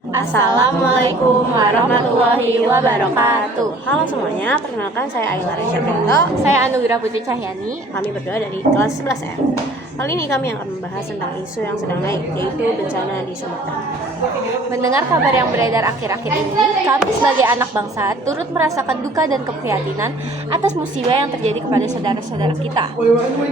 Assalamualaikum warahmatullahi wabarakatuh. Halo semuanya, perkenalkan saya Ayla Resyapeto. Saya Anugerah Putri Cahyani. Kami berdua dari kelas 11F. Kali ini kami akan membahas tentang isu yang sedang naik, yaitu bencana di Sumatera. Mendengar kabar yang beredar akhir-akhir ini, kami sebagai anak bangsa turut merasakan duka dan keprihatinan atas musibah yang terjadi kepada saudara-saudara kita.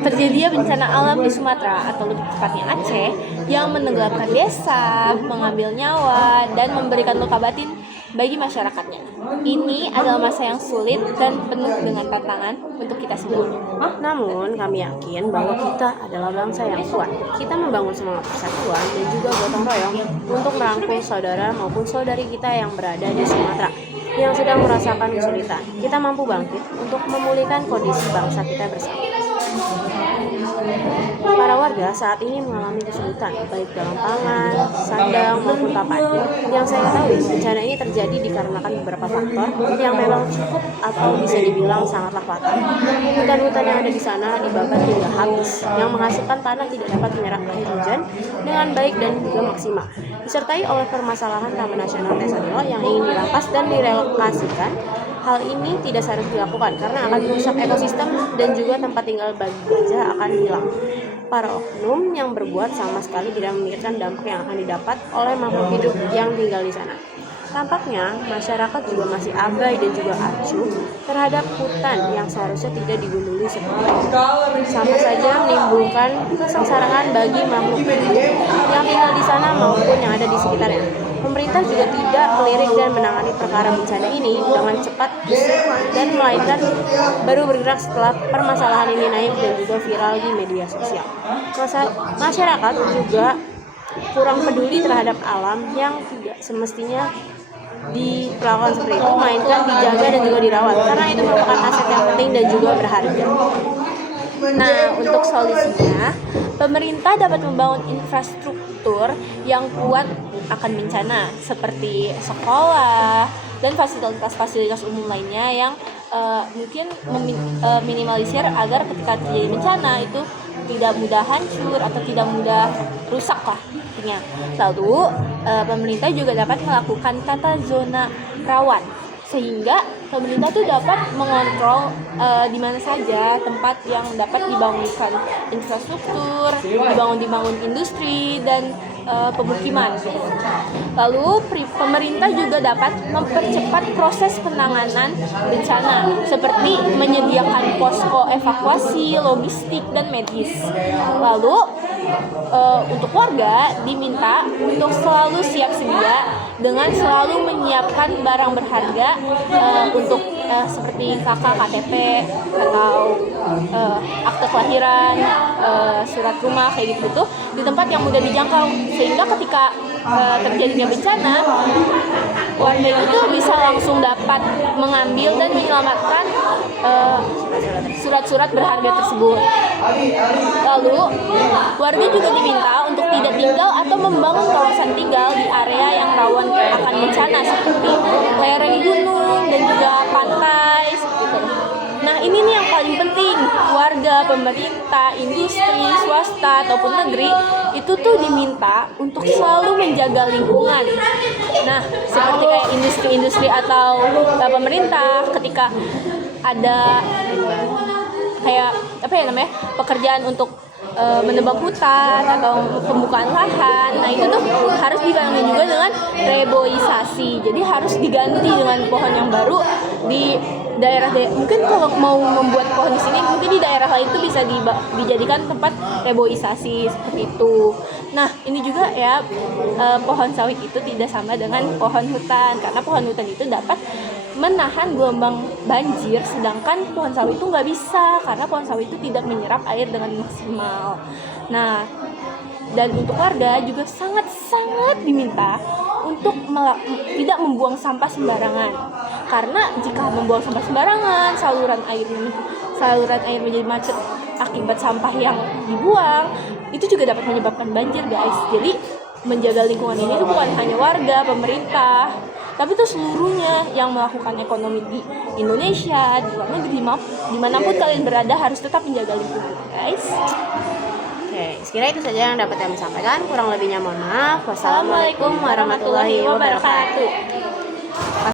Terjadinya bencana alam di Sumatera, atau lebih tepatnya Aceh, yang menenggelamkan desa, mengambil nyawa, dan memberikan luka batin bagi masyarakatnya. Ini adalah masa yang sulit dan penuh dengan tantangan untuk kita semua. Namun, kami yakin bahwa kita adalah bangsa yang kuat. Kita membangun semangat persatuan dan juga gotong royong untuk merangkul saudara maupun saudari kita yang berada di Sumatera yang sedang merasakan kesulitan. Kita mampu bangkit untuk memulihkan kondisi bangsa kita bersama. Para warga saat ini mengalami kesulitan, baik dalam pangan, sandang, maupun papan. Yang saya ketahui, bencana ini terjadi dikarenakan beberapa faktor yang memang cukup atau bisa dibilang sangatlah fatal. Hutan-hutan yang ada di sana dibakar hingga habis, yang menghasilkan tanah tidak dapat menyerap air hujan dengan baik dan juga maksimal. Disertai oleh permasalahan Taman Nasional Tesadelo yang ingin dirampas dan direlokasikan. Hal ini tidak seharusnya dilakukan karena akan merusak ekosistem dan juga tempat tinggal bagi gajah akan hilang. Para oknum yang berbuat sama sekali tidak memikirkan dampak yang akan didapat oleh makhluk hidup yang tinggal di sana. Tampaknya masyarakat juga masih abai dan juga acuh terhadap hutan yang seharusnya tidak digunduli seperti itu. Sama saja menimbulkan kesengsaraan bagi makhluk hidup yang tinggal di sana maupun yang ada di sekitarnya. Pemerintah juga tidak melirik dan menangani perkara bencana ini dengan cepat dan melainkan baru bergerak setelah permasalahan ini naik dan juga viral di media sosial. Masyarakat juga kurang peduli terhadap alam yang tidak semestinya diperlakukan seperti itu, melainkan dijaga dan juga dirawat karena itu merupakan aset yang penting dan juga berharga. Nah, untuk solusinya, pemerintah dapat membangun infrastruktur yang kuat akan bencana seperti sekolah dan fasilitas-fasilitas umum lainnya yang mungkin minimalisir agar ketika terjadi bencana itu tidak mudah hancur atau tidak mudah rusak lah intinya. Lalu pemerintah juga dapat melakukan tata zona rawan sehingga pemerintah tuh dapat mengontrol di mana saja tempat yang dapat dibangunkan infrastruktur, dibangun industri dan pemukiman. Lalu pemerintah juga dapat mempercepat proses penanganan bencana seperti menyediakan posko evakuasi, logistik dan medis. Lalu untuk warga diminta untuk selalu siap sedia dengan selalu menyiapkan barang berharga untuk seperti KK, KTP atau akte kelahiran, surat rumah kayak gitu di tempat yang mudah dijangkau sehingga ketika terjadinya bencana warga itu bisa langsung dapat mengambil dan menyelamatkan surat-surat berharga tersebut. Lalu warga juga diminta untuk tidak tinggal atau membangun kawasan tinggal di area yang rawan akan bencana seperti lereng gunung dan juga pantai seperti itu. Nah, ini nih yang paling penting, warga, pemerintah, industri, swasta ataupun negeri itu tuh diminta untuk selalu menjaga lingkungan. Nah, seperti kayak industri-industri atau pemerintah ketika ada kayak pekerjaan untuk menebang hutan atau pembukaan lahan. Nah, itu tuh harus dibarengi juga dengan reboisasi. Jadi harus diganti dengan pohon yang baru di daerah mungkin kalau mau membuat pohon di sini mungkin di daerah lain itu bisa dijadikan tempat reboisasi seperti itu. Nah, ini juga ya pohon sawit itu tidak sama dengan pohon hutan karena pohon hutan itu dapat menahan gelombang banjir, sedangkan pohon sawit itu nggak bisa karena pohon sawit itu tidak menyerap air dengan maksimal. Nah, dan untuk warga juga sangat-sangat diminta untuk tidak membuang sampah sembarangan karena jika membuang sampah sembarangan saluran air menjadi macet akibat sampah yang dibuang itu juga dapat menyebabkan banjir guys. Jadi menjaga lingkungan ini tuh bukan hanya warga, pemerintah, tapi itu seluruhnya yang melakukan ekonomi di Indonesia, di luar negeri, dimanapun kalian berada harus tetap menjaga lingkungan guys. Oke, Oke, sekiranya itu saja yang dapat kami sampaikan. Kurang lebihnya mohon maaf. Wassalamualaikum warahmatullahi wabarakatuh.